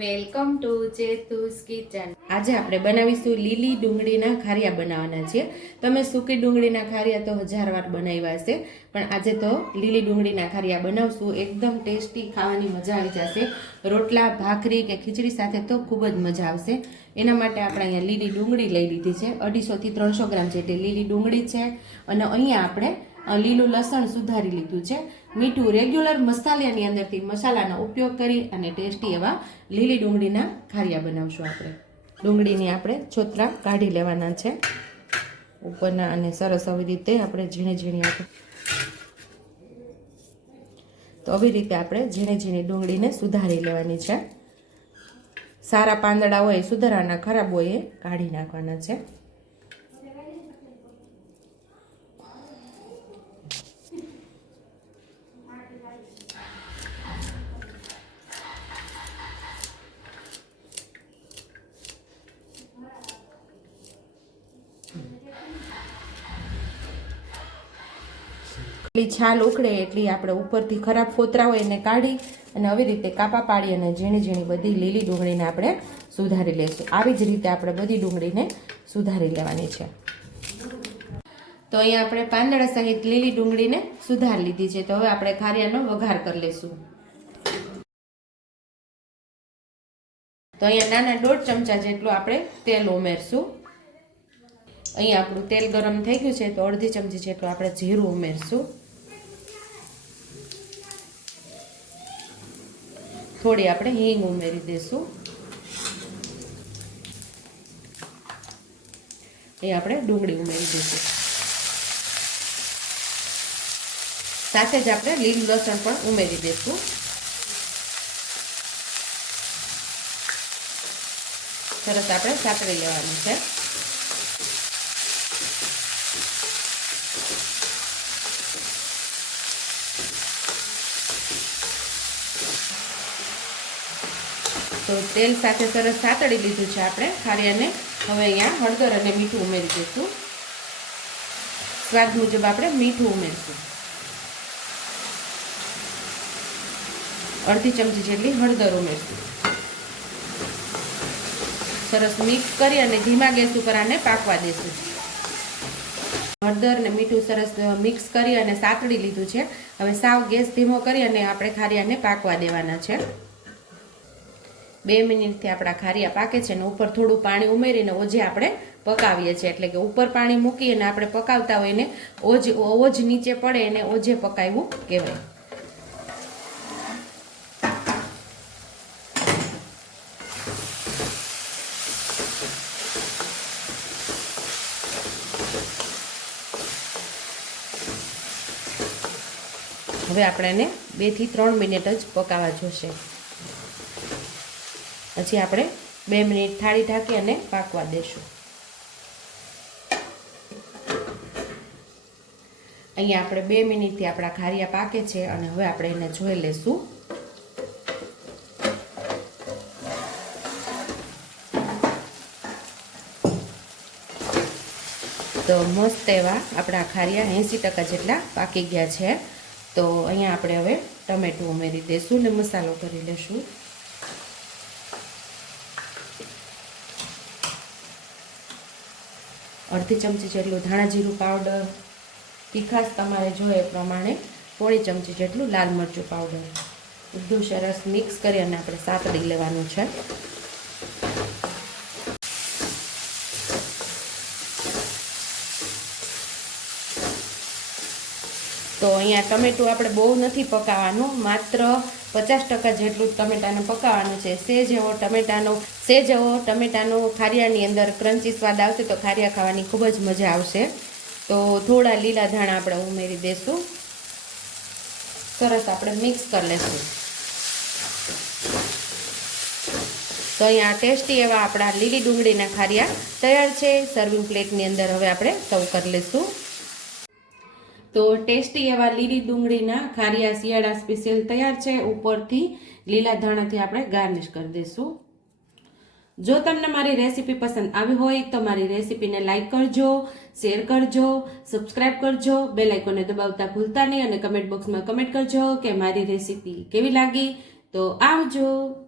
Welcome to ચેતુસ kitchen. આજે આપણે બનાવીશું લીલી ડુંગળીના ખારિયા બનાવવાના છે તમે સૂકી ડુંગળીના ખારિયા તો હજાર વાર બનાવ્યા હશે, પણ આજે તો લીલી ડુંગળીના ખારિયા બનાવશું. એકદમ ટેસ્ટી ખાવાની મજા આવી જશે. રોટલા, ભાખરી કે ખીચડી સાથે તો ખૂબ જ મજા આવશે. એના માટે આપણે અહીંયા લીલી ડુંગળી લઈ લીધી છે. અઢીસોથી ત્રણસો ગ્રામ જેટલી લીલી ડુંગળી છે. અને અહીંયા આપણે લીલું લસણ સુધારી લીધું છે. મીઠું રેગ્યુલર મસાલાની અંદરથી મસાલાનો ઉપયોગ કરી અને ટેસ્ટી એવા લીલી ડુંગળીના ખારિયા બનાવશું આપણે. ડુંગળીની આપણે છોતરા કાઢી લેવાના છે. ઉપરના અને સરસ આવી રીતે આપણે ઝીણી ઝીણી આપણે તો આવી રીતે આપણે ઝીણી ઝીણી ડુંગળીને સુધારી લેવાની છે. સારા પાંદડા હોય, સુધારાના ખરાબ હોય એ કાઢી નાખવાના છે. એટલી છાલ ઉકળે એટલી આપણે ઉપરથી ખરાબ ફોતરા હોય એને કાઢી અને આવી રીતે કાપા પાડી અને ઝીણી ઝીણી બધી લીલી ડુંગળીને આપણે સુધારી લઈશું. આવી જ રીતે આપણે બધી ડુંગળીને સુધારી લેવાની છે. તો અહીંયા આપણે પાંદડા સહિત લીલી ડુંગળીને સુધારી લીધી છે. તો હવે આપણે ખારિયાનો વઘાર કરી લઈશું. તો અહીંયા નાના દોઢ ચમચા જેટલું આપણે તેલ ઉમેરશું. અહીંયા આપણું તેલ ગરમ થઈ ગયું છે, તો અડધી ચમચી જેટલું આપણે જીરું ઉમેરશું. થોડી આપણે હિંગ ઉમેરી દઈશું એ આપણે ડુંગળી ઉમેરી દઈશું સાથે જ આપણે લીલું લસણ પણ ઉમેરી દઈશું સરસ આપણે સાતરી લેવાનું છે. તો તેલ સાથે સરસ સાતળી લીધું છે આપણે. ખારિયાને હવે અહીંયા હળદર અને મીઠું ઉમેરી દઈશું. સ્વાદ મુજબ આપણે મીઠું ઉમેરશું. અડધી ચમચી જેટલી હળદર ઉમેરશું. સરસ મિક્સ કરી અને ધીમા ગેસ ઉપર આને પાકવા દેશું હળદર ને મીઠું સરસ મિક્સ કરી અને સાતળી લીધું છે. હવે સાવ ગેસ ધીમો કરી અને આપણે ખારિયાને પાકવા દેવાના છે. બે મિનિટથી આપણા ખારિયા પાકે છે અને ઉપર થોડું પાણી ઉમેરીને ઓજે આપણે પકાવીએ છીએ. એટલે કે ઉપર પાણી મૂકી અને આપણે પકાવતા હોય એને ઓજ ઓજ નીચે પડે એને ઓજે પકાવવું કહેવાય. હવે આપણે એને બેથી ત્રણ મિનિટ જ પકાવવા જોશે. પછી આપણે બે મિનિટ થાળી ઢાંકી અને પાકવા દેશું. અહીંયા આપણે બે મિનિટથી આપણા ખારિયા પાકે છે અને હવે આપણે એને જોઈ લેશું. તો મસ્ત એવા આપણા ખારિયા એંસી ટકા જેટલા પાકી ગયા છે. તો અહીંયા આપણે હવે ટમેટું ઉમેરી દઈશું ને મસાલો કરી લેશું. અડધી ચમચી જેટલું ધાણા જીરું પાવડર તીખાશ તમારે જોઈએ એ પ્રમાણે પોણી ચમચી જેટલું લાલ મરચું પાવડર બધું સરસ મિક્સ કરી અને આપણે સાતડી લેવાનું છે. તો અહીંયા ટમેટું આપણે બહુ નથી પકાવવાનું, માત્ર પચાસ ટકા જેટલું ટમેટાને પકાવવાનું છે. સેજ એવો ટમેટાનો સેજ એવો ટમેટાનો ખારિયાની અંદર ક્રંચી સ્વાદ આવશે તો ખારિયા ખાવાની ખૂબ જ મજા આવશે. તો થોડા લીલા ધાણા આપણે ઉમેરી દઈશું સરસ આપણે મિક્સ કરી લઈશું તો અહીંયા ટેસ્ટી એવા આપણા લીલી ડુંગળીના ખારિયા તૈયાર છે. સર્વિંગ પ્લેટની અંદર હવે આપણે સર્વ કરી લઈશું તો ટેસ્ટી એવા લીલી ડુંગળીના ખારિયા શિયાળા સ્પેશિયલ તૈયાર છે. ઉપરથી લીલા ધાણાથી આપણે ગાર્નિશ કરી દઈશું. જો તમને મારી રેસીપી પસંદ આવી હોય તો મારી રેસીપીને લાઇક કરજો, શેર કરજો, સબસ્ક્રાઇબ કરજો, બેલ આઇકોને દબાવતા ભૂલતા નહીં અને કમેન્ટ બોક્સમાં કમેન્ટ કરજો કે મારી રેસીપી કેવી લાગી. તો આવજો.